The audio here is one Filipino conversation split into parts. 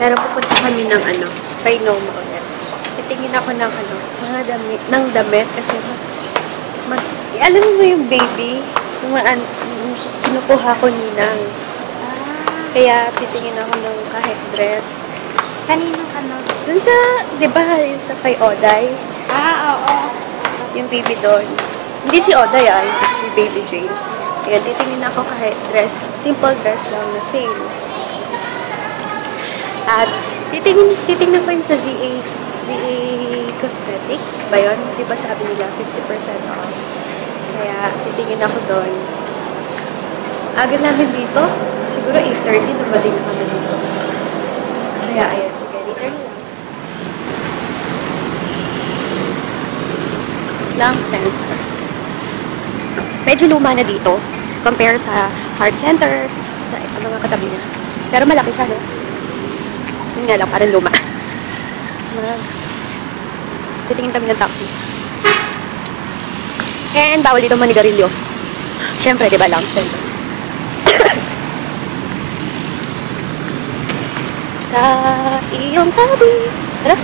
Pero pupunta kami ng ano, Trinoma ulit. Titingin ako ng ano, mga damit, ng damit kasi alam mo yung baby, yung kinukuha ko ninang. Kaya titingin ako ng kahit dress. Kaninong ano? Dun sa, di ba, yung sa kay Oday? Oo. Yung baby doon. Hindi si Oday si Baby Jane. Kaya titingin ako kahit dress, simple dress lang na same. At titingnan ko yun sa ZA Cosmetics ba yun? Di ba sabi nila 50% off? Kaya titingin ako doon. Aga namin dito. Siguro 8:30 dumating na kami dito. Kaya ayan, sige, later lang. Lang Center. Medyo luma na dito. Compare sa Heart Center, sa mga katabi niya. Pero malaki siya, no? Yun nga lang, parang luma. Titingin kami ng taxi. And bawal dito manigarilyo. Siyempre, di ba, Lang Center. Sa iyong tabi. Tara.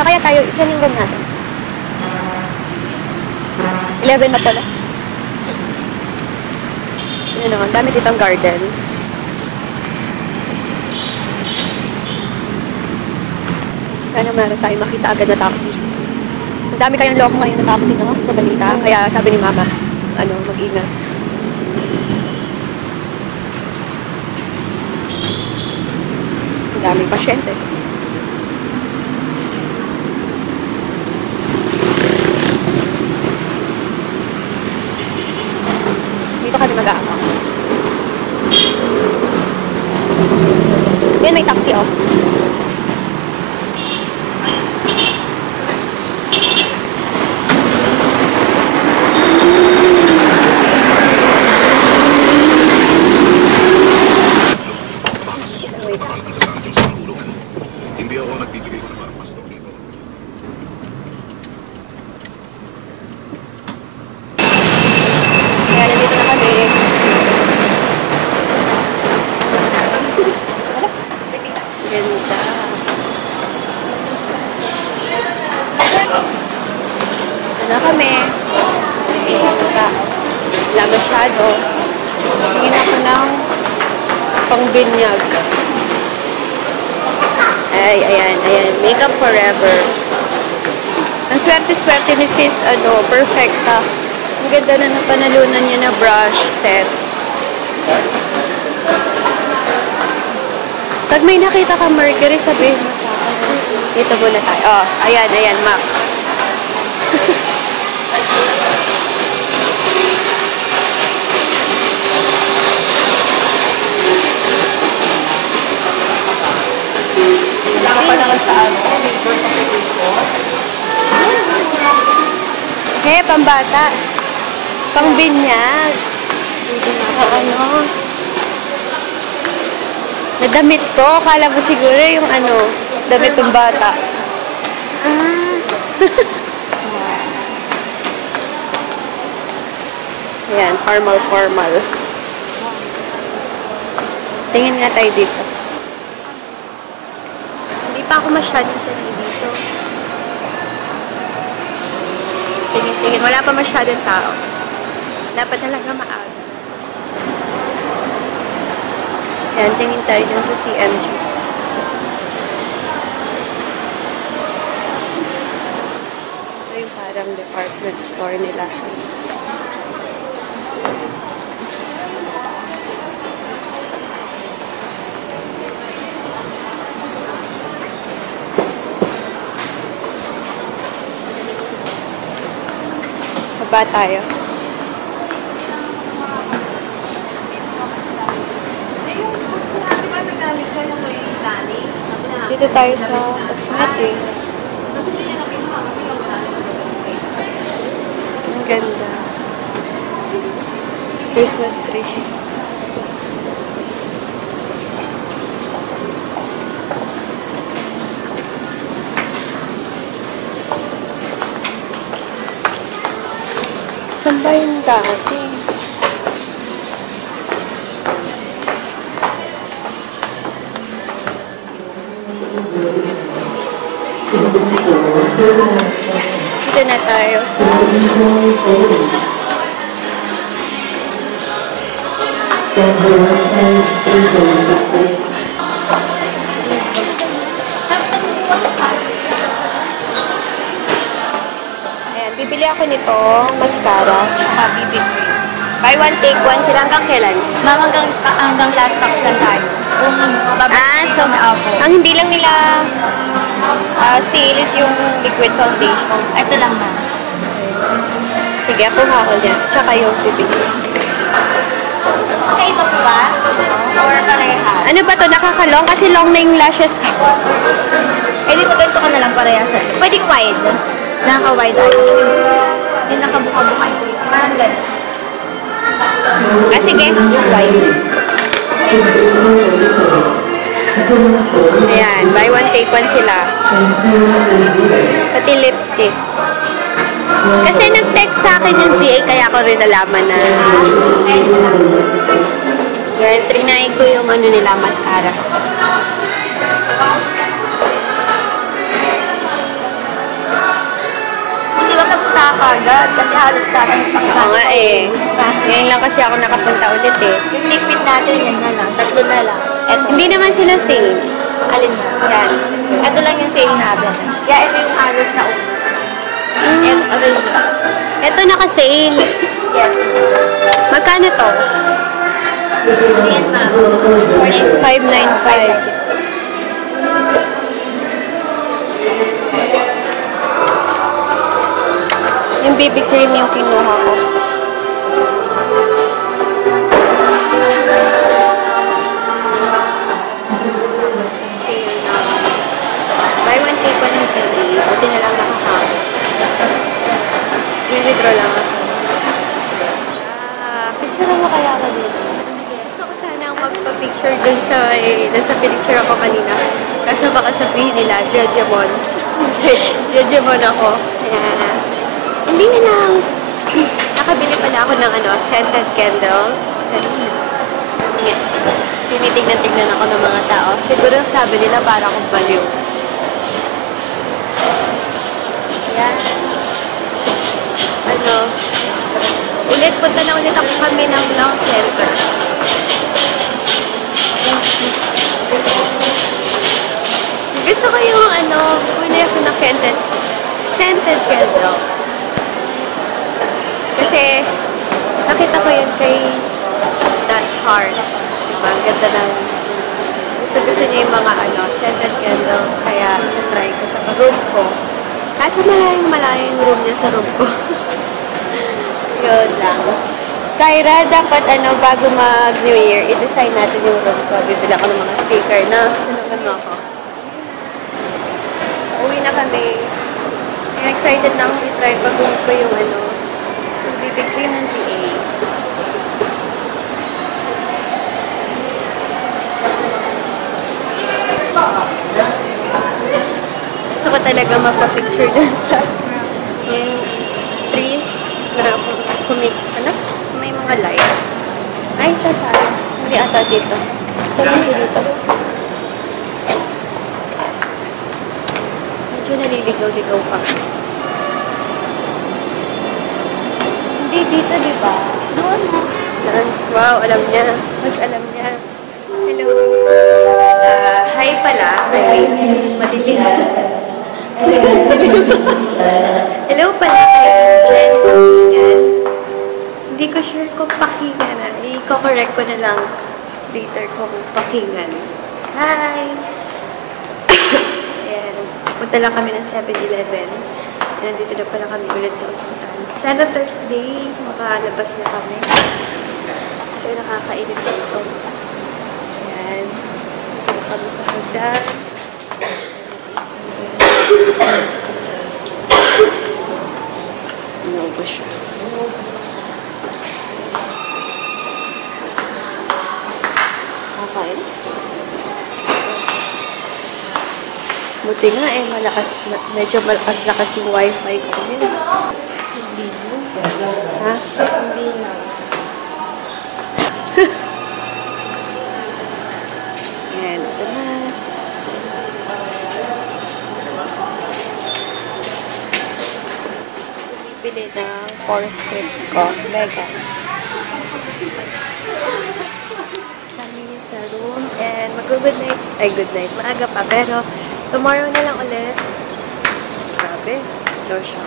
Sa kaya tayo, isa yung room natin. 11 na pala. Yun o, ang dami ditong garden. Sana meron tayo makita agad na taxi. Ang dami kayong loko ngayon na taxi, no? Sa balita. Kaya sabi ni Mama, mag-ingat. Ang daming pasyente. Dito kami mag-aabang. Yan, may taxi, oh. Na kami. Wala masyado. Tingin ako ng pangbinyag. Ay, ayan. Makeup Forever. Ang swerte-swerte ni sis, perfecta. Ang ganda na napanalunan niya na brush set. Pag may nakita ka Mercury, sabihin mo sa akin. Dito muna tayo. Oh, ayan, MAC. Wala ka pa naman sa labor packaging ko. Pambata. Pangbinyag. Nadamit ko. Kala mo siguro yung damit ng bata. Ayan, formal. Tingin nga tayo dito. Hindi pa ako masyadong sanay dito. Tingin. Wala pa masyadong tao. Dapat talaga maaga. Ayan, tingin tayo dyan sa CMG. Ito yung parang department store nila. Baba tayo. Dito tayo sa cosmetics. Ang ganda. Christmas tree. Saan ba yung dati? Dito na tayo sa... Ayan, bibili ako nito, mascara, tsaka BB cream. Buy one, take one sila hanggang kailan? Ma'am, hanggang last box lang tayo. So, ang hindi lang nila sale is yung liquid foundation. Ito lang, ma'am. Sige, ako ako dyan. Tsaka yung bibili. Magkaiba po ba? Or parehas? Ano ba to? Nakakalong? Kasi long na yung lashes ko. Eh, di ba ganito ka na lang parehas? Pwede wide. Naka-wide eyes. Yung nakabuka-buka ito. Parang ganito. Sige. Wide. Ayan. Buy one, take one sila. Pati lipsticks. Kasi nag-text sa akin yung CA, kaya ako rin nalaman na. Yan, trinahin ko yung ano nila, mascara. Hindi ba nagpunta ka agad? Kasi halos natin sa Oo nga eh. Ngayon lang kasi ako nakapunta ulit eh. Yung liquid natin, yan na lang. Tatlo na lang. Eto. Hindi naman sila sale. Alin na? Yan. Ito lang yung sale natin. Kaya ito yung halos na ubos. Ito, ano yung Ito naka-sale. Yes. Magkano to? Yan, ma'am. 595. Yung BB cream yung kinuha ko. Sale na. Buy one, take one yung sale. Buti na lang nakakawin. I-withdraw lang ako. Picture mo kaya ako dito. Gusto ko sana magpa-picture dun sa pinicture ako kanina. Kaso baka sabihin nila, Jejemon. Jejemon ako. Kaya, hindi na lang. Nakabili pala ako ng scented candles. Yan. Tinitignan-tignan ako ng mga tao. Siguro sabi nila para akong baliw. Yan. Punta na ulit ako kami ng Long Center. Gusto ko yung muna ako na scented candles. Kasi, nakita ko yun kay That's Hard. Ang ganda ng gusto niya yung mga scented candles. Kaya, try ko sa room ko. Kaso malayo yung room niya sa room ko. Yun lang. Syra, dapat bago mag-New Year, i-design natin yung room ko. Bibili ako ng mga sticker na gusto ako. Uwi na kami. Excited na akong i-try pag-room ko yung yung BB cream ng CA. Gusto ko talaga magpa-picture dun sa yung tree na may mga lights. Ay, sa tayo. Hindi ata dito. Saan dito? Medyo naliligaw-ligaw pa. Hindi dito, di ba? Doon. Wow, alam niya. Mas alam niya. Hello. Hi pala. Ay, madilim. Hello pala kay Jen Pakingan. Hindi ko sure kung Pakingan na. I-correct ko na lang later kung Pakingan. Hi! Ayan. Punta lang kami ng 7-Eleven. Nandito na pala kami ulit sa ospital. Sana Thursday, makalabas na kami. Kasi nakakainit dito. Ayan. Dito kami sa hagdan. Inuubos siya. Okay. Buti nga medyo malakas yung wifi ko. Ha? pore strips ko. Mega. Kami sa room and mag-good night. Ay, good night. Maaga pa. Pero, tomorrow na lang ulit. Grabe. No siya.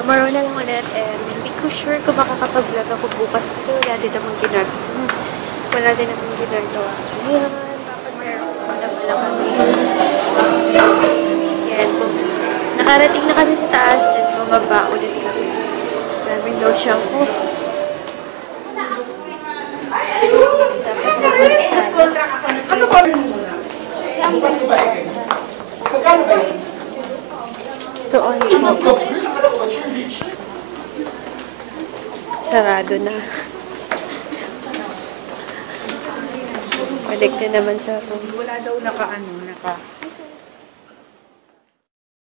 Tomorrow na lang ulit and hindi ko sure kung makakapag-vlog ako bukas kasi wala din akong ginagawa. Wala din akong ginagawa. Ayan. Tapos Eros, wala pala kami. Yan. Nakarating na kami sa taas then bumaba ulit kami. Daming lotion ko. Doon po. Sarado na. Balik na naman sa room. Wala daw naka